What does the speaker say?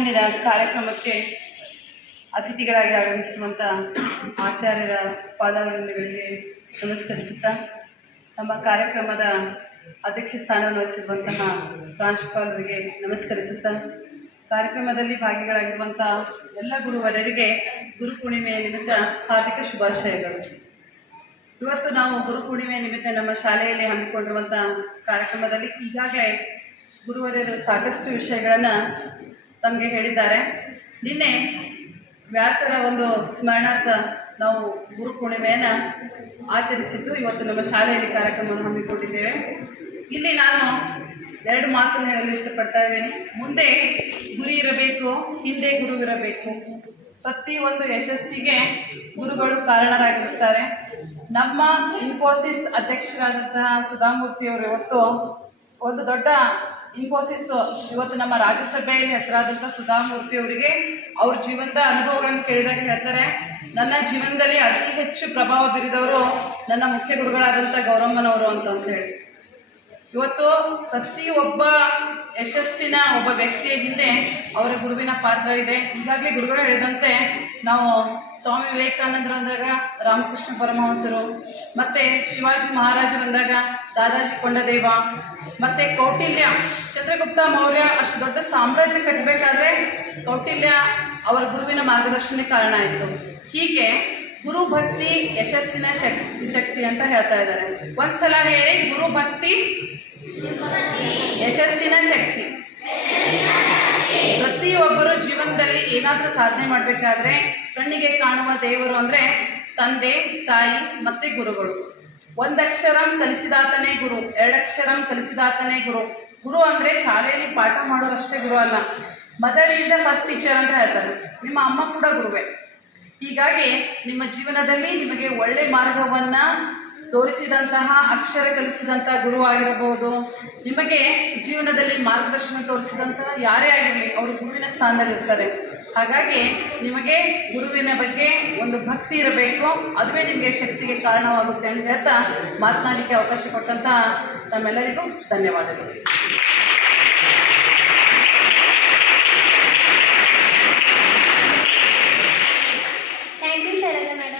ಇಂದಿನ ಕಾರ್ಯಕ್ರಮಕ್ಕೆ ಅತಿಥಿಗಳಾಗಿ ಆಗಮಿಸಿರುವಂಥ ಆಚಾರ್ಯರ ಪಾದಾರವಿಂದಗಳಿಗೆ ನಮಸ್ಕರಿಸುತ್ತಾ, ನಮ್ಮ ಕಾರ್ಯಕ್ರಮದ ಅಧ್ಯಕ್ಷ ಸ್ಥಾನವನ್ನು ವಹಿಸಿರುವಂತಹ ಪ್ರಾಂಶುಪಾಲರಿಗೆ ನಮಸ್ಕರಿಸುತ್ತಾ, ಕಾರ್ಯಕ್ರಮದಲ್ಲಿ ಭಾಗಿಗಳಾಗಿರುವಂಥ ಎಲ್ಲ ಗುರುವರರಿಗೆ ಗುರುಪೂರ್ಣಿಮೆಯ ನಿಮಿತ್ತ ಹಾರ್ದಿಕ ಶುಭಾಶಯಗಳು. ಇವತ್ತು ನಾವು ಗುರುಪೂರ್ಣಿಮೆಯ ನಿಮಿತ್ತ ನಮ್ಮ ಶಾಲೆಯಲ್ಲಿ ಹಮ್ಮಿಕೊಂಡಿರುವಂಥ ಕಾರ್ಯಕ್ರಮದಲ್ಲಿ ಈಗಾಗಲೇ ಗುರುವರರು ಸಾಕಷ್ಟು ವಿಷಯಗಳನ್ನು ತಮಗೆ ಹೇಳಿದ್ದಾರೆ. ನಿನ್ನೆ ವ್ಯಾಸರ ಒಂದು ಸ್ಮರಣಾರ್ಥ ನಾವು ಗುರುಪೂರ್ಣಿಮೆಯನ್ನು ಆಚರಿಸಿದ್ದು ಇವತ್ತು ನಮ್ಮ ಶಾಲೆಯಲ್ಲಿ ಕಾರ್ಯಕ್ರಮವನ್ನು ಹಮ್ಮಿಕೊಂಡಿದ್ದೇವೆ. ಇಲ್ಲಿ ನಾನು 2 ಮಾತನ್ನು ಹೇಳಲು ಇಷ್ಟಪಡ್ತಾ ಇದ್ದೇನೆ. ಮುಂದೆ ಗುರಿ ಇರಬೇಕು, ಹಿಂದೆ ಗುರುವಿರಬೇಕು. ಪ್ರತಿಯೊಂದು ಯಶಸ್ಸಿಗೆ ಗುರುಗಳು ಕಾರಣರಾಗಿರುತ್ತಾರೆ. ನಮ್ಮ ಇನ್ಫೋಸಿಸ್ ಅಧ್ಯಕ್ಷರಾದಂತಹ ಸುಧಾಮೂರ್ತಿಯವರು ಇವತ್ತು ಒಂದು ದೊಡ್ಡ ಇನ್ಫೋಸಿಸ್ ಇವತ್ತು ನಮ್ಮ ರಾಜ್ಯಸಭೆಯಲ್ಲಿ ಹೆಸರಾದಂಥ ಸುಧಾಮೂರ್ತಿಯವರಿಗೆ ಅವ್ರ ಜೀವನದ ಅನುಭವಗಳನ್ನು ಕೇಳಿದಾಗ ಹೇಳ್ತಾರೆ, ನನ್ನ ಜೀವನದಲ್ಲಿ ಅತಿ ಹೆಚ್ಚು ಪ್ರಭಾವ ಬೀರಿದವರು ನನ್ನ ಮುಖ್ಯ ಗುರುಗಳಾದಂಥ ಗೌರಮ್ಮನವರು ಅಂತ ಹೇಳಿ. ಇವತ್ತು ಪ್ರತಿಯೊಬ್ಬ ಯಶಸ್ಸಿನ ಒಬ್ಬ ವ್ಯಕ್ತಿಯ ಹಿಂದೆ ಅವರ ಗುರುವಿನ ಪಾತ್ರ ಇದೆ. ಈಗಾಗಲೇ ಗುರುಗಳು ಹೇಳಿದಂತೆ ನಾವು ಸ್ವಾಮಿ ವಿವೇಕಾನಂದರು ಅಂದಾಗ ರಾಮಕೃಷ್ಣ ಪರಮಹಂಸರು, ಮತ್ತು ಶಿವಾಜಿ ಮಹಾರಾಜರಂದಾಗ ದಾದಾಜಿ ಕೊಂಡದೇವ, ಮತ್ತು ಕೌಟಿಲ್ಯ, ಚಂದ್ರಗುಪ್ತ ಮೌರ್ಯ ಅಷ್ಟು ದೊಡ್ಡ ಸಾಮ್ರಾಜ್ಯ ಕಟ್ಟಬೇಕಾದ್ರೆ ಕೌಟಿಲ್ಯ ಅವರ ಗುರುವಿನ ಮಾರ್ಗದರ್ಶನ ಕಾರಣ ಆಯಿತು. ಹೀಗೆ ಗುರು ಭಕ್ತಿ ಯಶಸ್ಸಿನ ಶಕ್ತಿ ಅಂತ ಹೇಳ್ತಾ ಇದ್ದಾರೆ. ಒಂದ್ಸಲ ಹೇಳಿ, ಗುರು ಭಕ್ತಿ ಯಶಸ್ಸಿನ ಶಕ್ತಿ. ಪ್ರತಿಯೊಬ್ಬರು ಜೀವನದಲ್ಲಿ ಏನಾದರೂ ಸಾಧನೆ ಮಾಡಬೇಕಾದ್ರೆ ಕಣ್ಣಿಗೆ ಕಾಣುವ ದೇವರು ಅಂದರೆ ತಂದೆ, ತಾಯಿ ಮತ್ತು ಗುರುಗಳು. 1 ಅಕ್ಷರಂ ಕಲಿಸಿದಾತನೇ ಗುರು, 2 ಅಕ್ಷರಂ ಕಲಿಸಿದಾತನೇ ಗುರು. ಗುರು ಅಂದರೆ ಶಾಲೆಯಲ್ಲಿ ಪಾಠ ಮಾಡೋರಷ್ಟೇ ಗುರು ಅಲ್ಲ, mother is the first teacher ಅಂತ ಹೇಳ್ತಾರೆ. ನಿಮ್ಮ ಅಮ್ಮ ಕೂಡ ಗುರುವೇ. ಹೀಗಾಗಿ ನಿಮ್ಮ ಜೀವನದಲ್ಲಿ ನಿಮಗೆ ಒಳ್ಳೆ ಮಾರ್ಗವನ್ನು ತೋರಿಸಿದಂತಹ, ಅಕ್ಷರ ಕಲಿಸಿದಂಥ ಗುರು ಆಗಿರಬಹುದು, ನಿಮಗೆ ಜೀವನದಲ್ಲಿ ಮಾರ್ಗದರ್ಶನ ತೋರಿಸಿದಂತಹ ಯಾರೇ ಆಗಿರಲಿ ಅವರು ಗುರುವಿನ ಸ್ಥಾನದಲ್ಲಿರ್ತಾರೆ. ಹಾಗಾಗಿ ನಿಮಗೆ ಗುರುವಿನ ಬಗ್ಗೆ ಒಂದು ಭಕ್ತಿ ಇರಬೇಕು, ಅದುವೇ ನಿಮಗೆ ಶಕ್ತಿಗೆ ಕಾರಣವಾಗುತ್ತೆ ಅಂತ ಹೇಳ್ತಾ ಮಾತನಾಡಲಿಕ್ಕೆ ಅವಕಾಶ ಕೊಟ್ಟಂಥ ನಮ್ಮೆಲ್ಲರಿಗೂ ಧನ್ಯವಾದಗಳು. ಥ್ಯಾಂಕ್ ಯು ಸರಳ ಮೇಡಮ್.